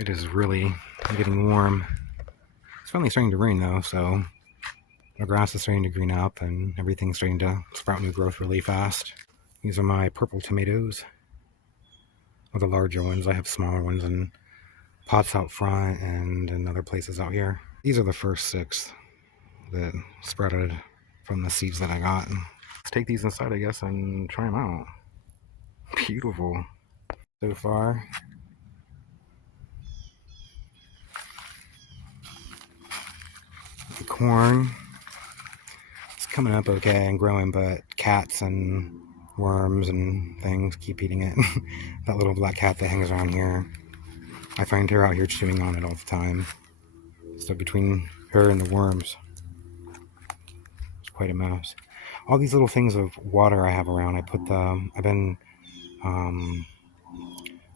It is really getting warm. It's finally starting to rain though, so the grass is starting to green up and everything's starting to sprout new growth really fast. These are my purple tomatoes, or the larger ones. I have smaller ones in pots out front and in other places out here. These are the first 6 that sprouted from the seeds that I got. Let's take these inside, I guess, and try them out. Beautiful so far. The corn, it's coming up okay and growing, but cats and worms and things keep eating it. That little black cat that hangs around here, I find her out here chewing on it all the time. So between her and the worms, it's quite a mess. All these little things of water I have around, I've been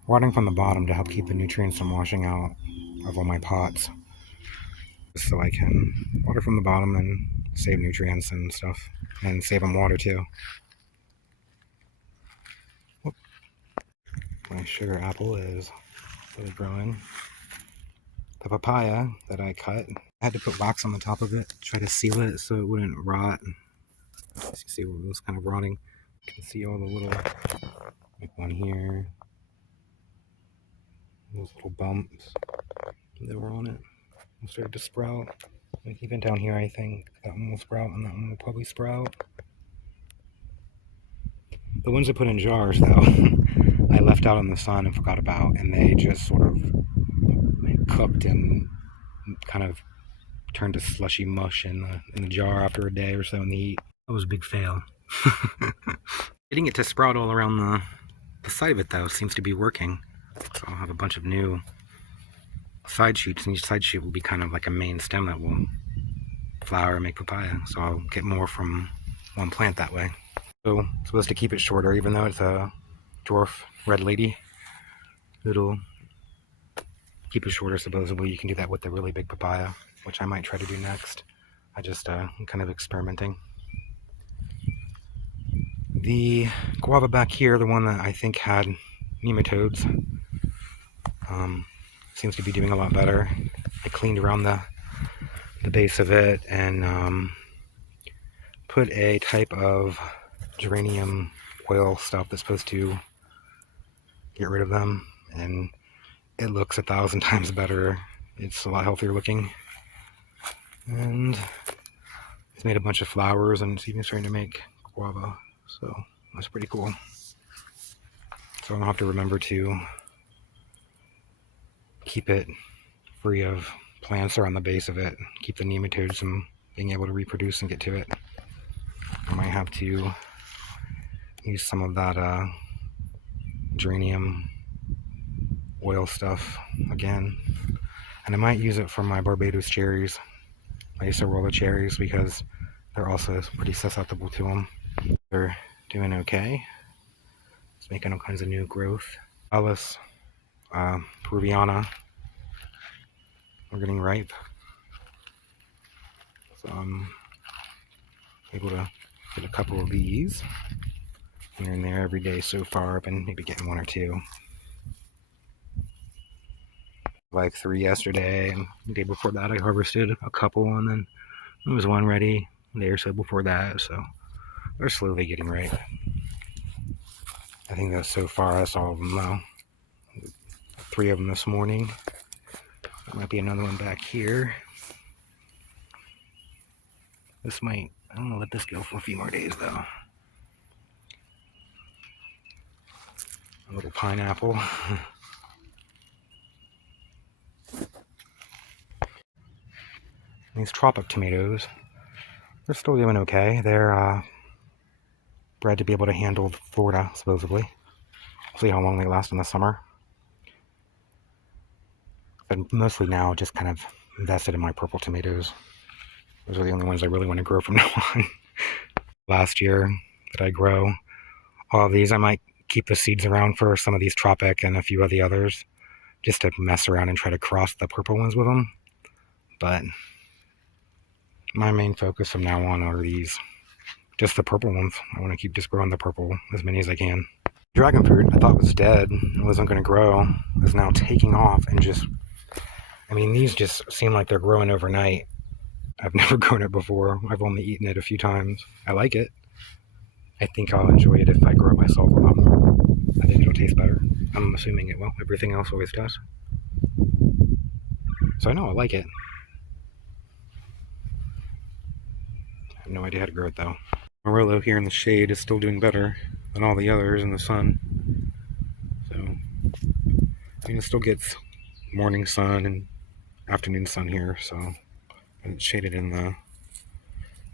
watering from the bottom to help keep the nutrients from washing out of all my pots, so I can water from the bottom and save nutrients and stuff, and save them water too. Whoop. My sugar apple is really growing. The papaya that I cut, I had to put wax on the top of it to try to seal it so it wouldn't rot. As you see, it was kind of rotting. You can see all the little, like one here, those little bumps that were on it. It started to sprout. Like even down here, I think that one will sprout and that one will probably sprout. The ones I put in jars, though, I left out in the sun and forgot about, and they just sort of cooked and kind of turned to slushy mush in the jar after a day or so in the heat. That was a big fail. Getting it to sprout all around the side of it, though, seems to be working. So I'll have a bunch of new side shoots, and each side shoot will be kind of like a main stem that will flower and make papaya. So I'll get more from one plant that way. So I'm supposed to keep it shorter, even though it's a dwarf red lady. It'll keep it shorter supposedly. You can do that with the really big papaya, which I might try to do next. I just I'm kind of experimenting. The guava back here, the one that I think had nematodes, seems to be doing a lot better. I cleaned around the base of it and put a type of geranium oil stuff that's supposed to get rid of them, and it looks 1,000 times better. It's a lot healthier looking, and it's made a bunch of flowers, and it's even starting to make guava, so that's pretty cool. So I'll have to remember to keep it free of plants around the base of it, keep the nematodes from being able to reproduce and get to it. I might have to use some of that geranium oil stuff again, and I might use it for my Barbados cherries, my Acerola cherries, because they're also pretty susceptible to them. They're doing okay. It's making all kinds of new growth. Alice Peruviana, we're getting ripe, so I'm able to get a couple of these here and there every day so far. I've been maybe getting 1 or 2. Like 3 yesterday, and the day before that I harvested a couple, and then there was 1 ready a day or so before that, so they're slowly getting ripe. I think that so far that's all of them though. 3 of them this morning. There might be another one back here. This might, I'm gonna let this go for a few more days though. A little pineapple. These tropic tomatoes, they're still doing okay. They're bred to be able to handle Florida, supposedly. We'll see how long they last in the summer. But mostly now just kind of invested in my purple tomatoes. Those are the only ones I really want to grow from now on. Last year that I grow all of these, I might keep the seeds around for some of these tropic and a few of the others, just to mess around and try to cross the purple ones with them. But my main focus from now on are these, just the purple ones. I want to keep just growing the purple as many as I can. Dragon fruit I thought was dead and wasn't going to grow is now taking off and just, I mean, these just seem like they're growing overnight. I've never grown it before. I've only eaten it a few times. I like it. I think I'll enjoy it if I grow it myself a lot more. I think it'll taste better. I'm assuming it will. Everything else always does. So I know I like it. I have no idea how to grow it though. Morello here in the shade is still doing better than all the others in the sun. So, I mean, it still gets morning sun and afternoon sun here, so it's shaded in the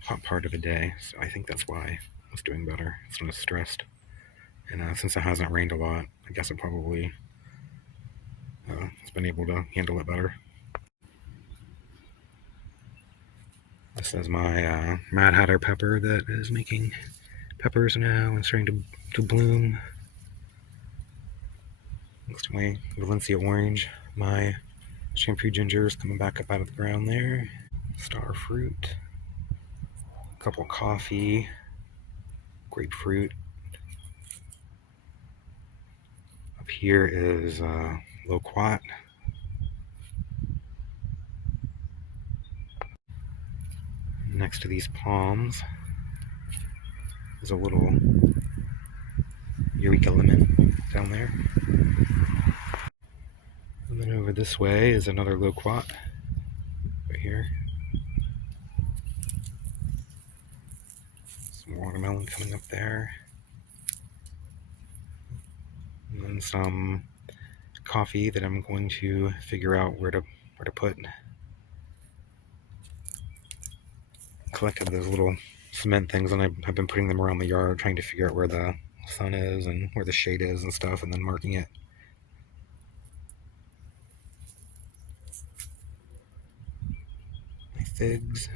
hot part of the day. So I think that's why it's doing better. It's not as stressed. And since it hasn't rained a lot, I guess it probably it's been able to handle it better. This is my Mad Hatter pepper that is making peppers now and starting to bloom. Next to my Valencia orange, my shampoo ginger is coming back up out of the ground there. Star fruit, a couple coffee, grapefruit. Up here is loquat. Next to these palms is a little Eureka lemon down there. And then over this way is another loquat right here. Some watermelon coming up there. And then some coffee that I'm going to figure out where to put. Collected those little cement things and I've been putting them around the yard trying to figure out where the sun is and where the shade is and stuff and then marking it. My figs.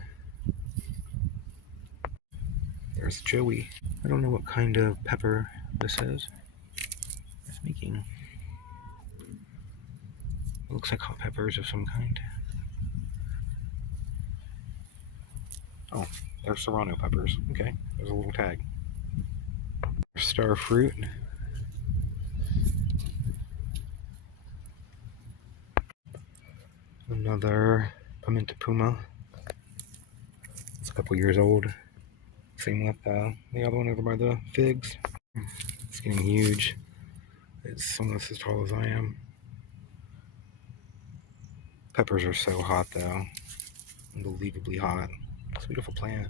There's Joey. I don't know what kind of pepper this is. It's making. It looks like hot peppers of some kind. Oh, they're serrano peppers. Okay, there's a little tag. Star fruit. Another pimenta puma. It's a couple years old. Same with the other one over by the figs. It's getting huge. It's almost as tall as I am. Peppers are so hot though. Unbelievably hot. It's a beautiful plant.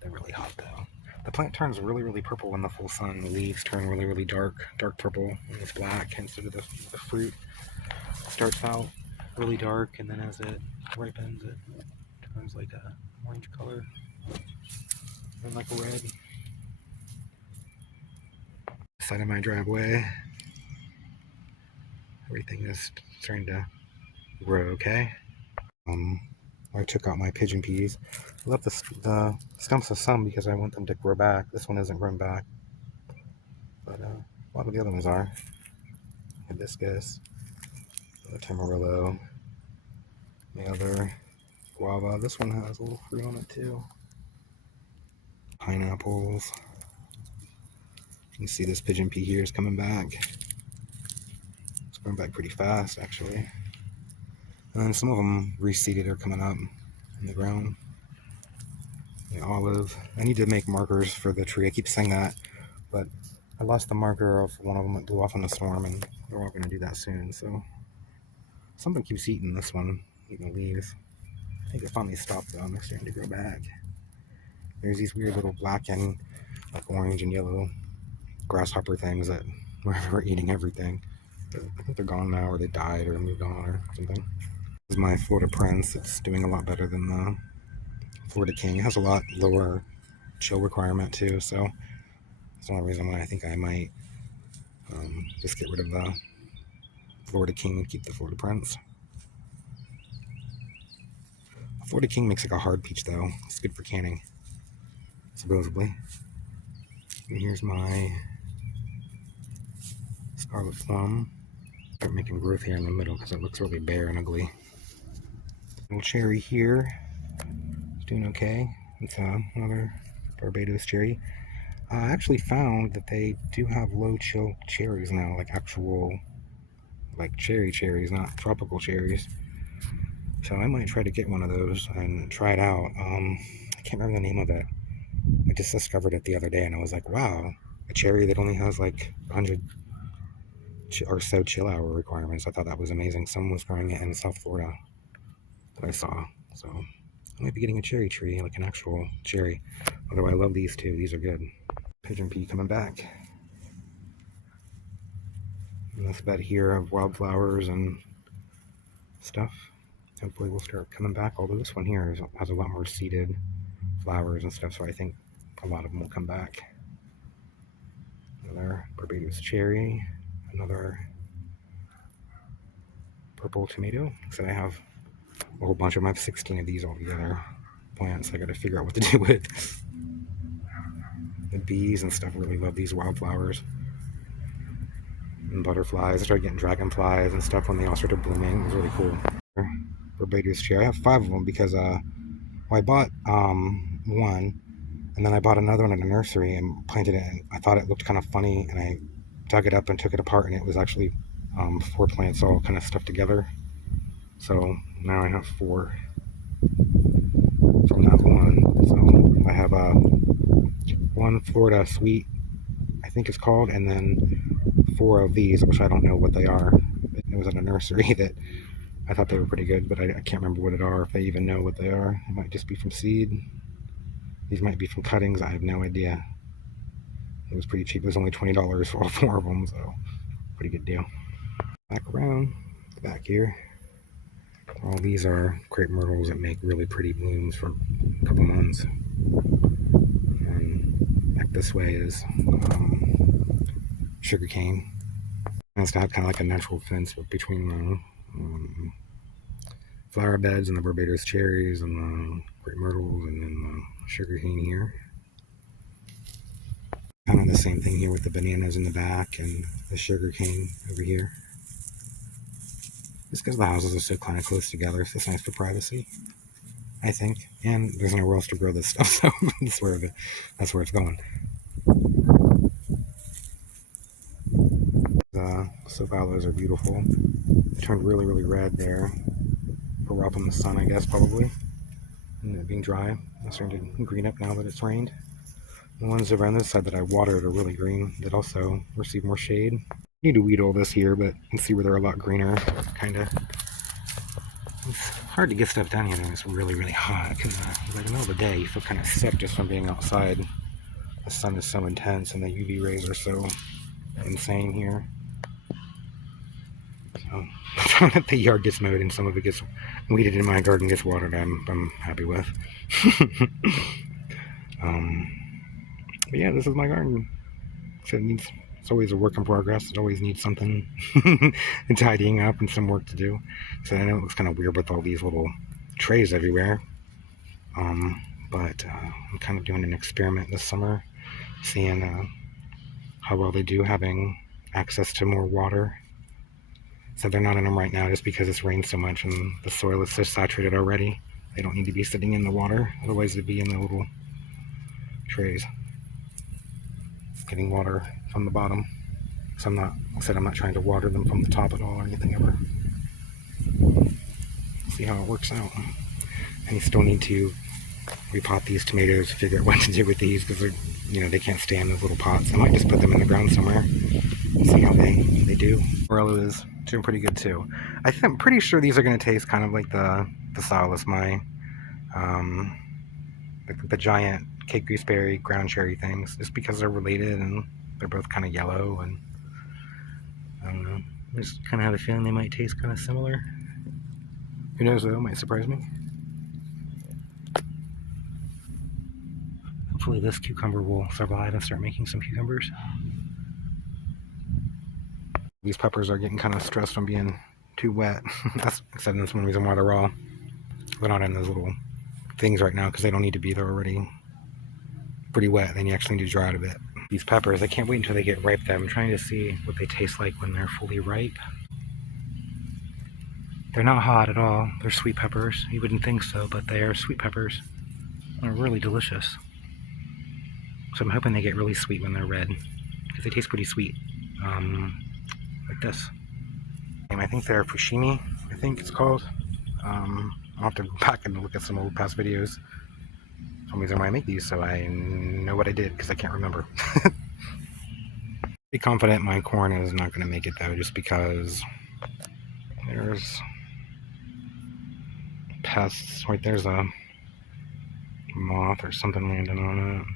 They're really hot though. The plant turns really, really purple in the full sun. The leaves turn really, really dark purple, and it's black instead of the fruit. It starts out really dark, and then as it ripens, it turns like a orange color, and like a red. Side of my driveway, everything is starting to grow okay. I took out my pigeon peas. I left the stumps of some because I want them to grow back. This one isn't growing back, but a lot of the other ones are. Hibiscus, Tamarillo, the other guava. This one has a little fruit on it too. Pineapples. You can see this pigeon pea here is coming back. It's growing back pretty fast actually. And then some of them reseeded are coming up in the ground. The olive. I need to make markers for the tree. I keep saying that, but I lost the marker of one of them that blew off in the storm, and we're all going to do that soon. So something keeps eating this one, eating the leaves. I think it finally stopped though, and they're starting to grow back. There's these weird little black and like orange and yellow grasshopper things that were eating everything. But I think they're gone now, or they died, or moved on, or something. This is my Florida Prince. It's doing a lot better than the Florida King. It has a lot lower chill requirement too, so that's the only reason why I think I might just get rid of the Florida King and keep the Florida Prince. The Florida King makes like a hard peach though. It's good for canning, supposedly. And here's my Scarlet Plum. Start making growth here in the middle because it looks really bare and ugly. Little cherry here. It's doing okay. It's another Barbados cherry. I actually found that they do have low chill cherries now, like actual, like cherries, not tropical cherries. So I might try to get one of those and try it out. I can't remember the name of it. I just discovered it the other day and I was like, wow, a cherry that only has like 100 or so chill hour requirements. I thought that was amazing. Someone was growing it in South Florida that I saw. So I might be getting a cherry tree, like an actual cherry. Although I love these too. These are good. Pigeon pea coming back. And this bed here of wildflowers and stuff. Hopefully we'll start coming back. Although this one here has a lot more seeded flowers and stuff. So I think a lot of them will come back. Another Barbados cherry. Another purple tomato. So I have a whole bunch of them. I have 16 of these altogether. Plants I got to figure out what to do with. The bees and stuff really love these wildflowers. And butterflies. I started getting dragonflies and stuff when they all started blooming. It was really cool. Barbados cherry. I have 5 of them because well, I bought one and then I bought another one at a nursery and planted it, and I thought it looked kind of funny, and I dug it up and took it apart, and it was actually 4 plants all kind of stuck together. So now I have 4 from that one. So I have one Florida Sweet, I think it's called, and then 4 of these, which I don't know what they are. It was at a nursery that I thought they were pretty good, but I can't remember what it are, if they even know what they are. It might just be from seed. These might be from cuttings. I have no idea. It was pretty cheap. It was only $20 for all 4 of them, so pretty good deal. Back around, back here. All these are crepe myrtles that make really pretty blooms for a couple months. And back this way is sugar cane. And it's got kind of like a natural fence between the flower beds and the Barbados cherries and the crepe myrtles and then the sugar cane here. Kind of the same thing here with the bananas in the back and the sugar cane over here. Just because the houses are so kind of close together, so it's nice for privacy, I think. And there's nowhere else to grow this stuff, so that's where it's going. The soap aloes are beautiful. They turned really, really red there. We're up in the sun, I guess, probably. And it being dry. They're starting to green up now that it's rained. The ones around this side that I watered are really green, that also receive more shade. I need to weed all this here, but you can see where they're a lot greener, kind of. It's hard to get stuff done here when it's really, really hot, because like in the middle of the day, you feel kind of sick just from being outside. The sun is so intense, and the UV rays are so insane here. So, if the yard gets mowed and some of it gets weeded and my garden gets watered, I'm happy with. But yeah, this is my garden. So it's always a work in progress. It always needs something tidying up and some work to do. So I know it looks kind of weird with all these little trays everywhere. But I'm kind of doing an experiment this summer, seeing how well they do having access to more water. So they're not in them right now just because it's rained so much and the soil is so saturated already. They don't need to be sitting in the water, otherwise they'd be in the little trays getting water from the bottom. So I'm not trying to water them from the top at all or anything ever. See how it works out. And you still need to repot these tomatoes to figure out what to do with these, because they're, they can't stay in those little pots. I might just put them in the ground somewhere and see how they do. Morello is doing pretty good too. I'm pretty sure these are going to taste kind of like the Salas Mai, the giant cake gooseberry ground cherry things, just because they're related and they're both kind of yellow, and I don't know. I just kind of have a feeling they might taste kind of similar. Who knows though? It might surprise me. Hopefully this cucumber will survive and start making some cucumbers. These peppers are getting kind of stressed from being too wet. That's one reason why they're raw. They're not in those little things right now because they don't need to be. They're already pretty wet. Then you actually need to dry out a bit. These peppers, I can't wait until they get ripe though. I'm trying to see what they taste like when they're fully ripe. They're not hot at all. They're sweet peppers. You wouldn't think so, but they are sweet peppers. They're really delicious. So I'm hoping they get really sweet when they're red, because they taste pretty sweet, like this. And I think they're fushimi, I think it's called. I'll have to go back and look at some old past videos. Some reason why I make these, so I know what I did, because I can't remember. Be confident my corn is not going to make it though, just because there's pests. Right there's a moth or something landing on it.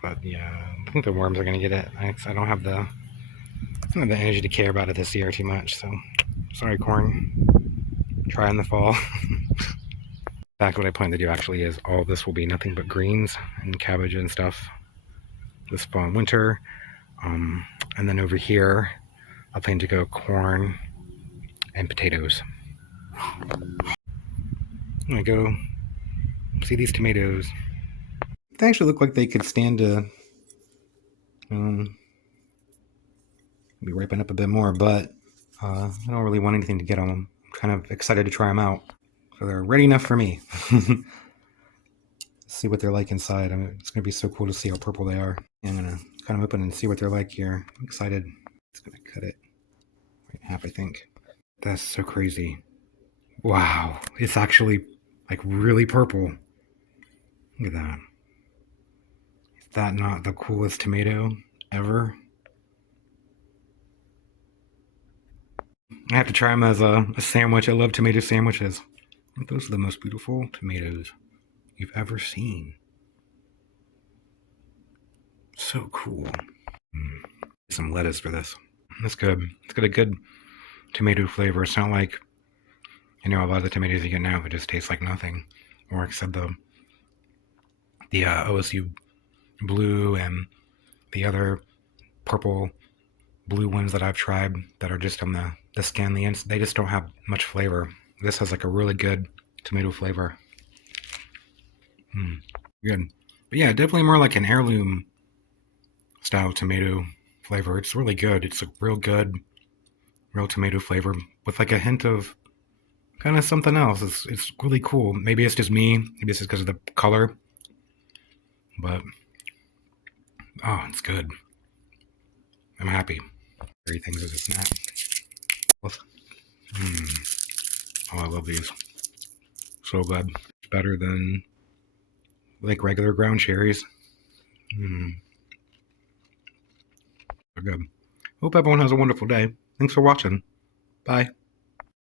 But yeah, I think the worms are going to get it. I don't have the energy to care about it this year too much, so sorry corn. Try in the fall. In fact, what I plan to do actually is all this will be nothing but greens and cabbage and stuff this fall and winter. And then over here, I plan to go corn and potatoes. I'm gonna go see these tomatoes. They actually look like they could stand to be ripen up a bit more, but I don't really want anything to get on them. I'm kind of excited to try them out. So they're ready enough for me. See what they're like inside. I mean, it's going to be so cool to see how purple they are. I'm going to cut them open and see what they're like here. I'm excited. It's going to cut it right in half, I think. That's so crazy. Wow. It's actually like really purple. Look at that. Is that not the coolest tomato ever? I have to try them as a sandwich. I love tomato sandwiches. Those are the most beautiful tomatoes you've ever seen. So cool. Some lettuce for this. That's good. It's got a good tomato flavor. It's not like, a lot of the tomatoes you get now, it just tastes like nothing. Or except the OSU blue and the other purple blue ones that I've tried that are just on the skin, the ends, they just don't have much flavor. This has like a really good tomato flavor. Good. But yeah, definitely more like an heirloom style tomato flavor. It's really good. It's a real good, real tomato flavor with like a hint of kind of something else. It's really cool. Maybe it's just me. Maybe it's just because of the color. But, oh, it's good. I'm happy. Everything's as a snack. Oh, I love these. So good. Better than like regular ground cherries. So good. Hope everyone has a wonderful day. Thanks for watching. Bye.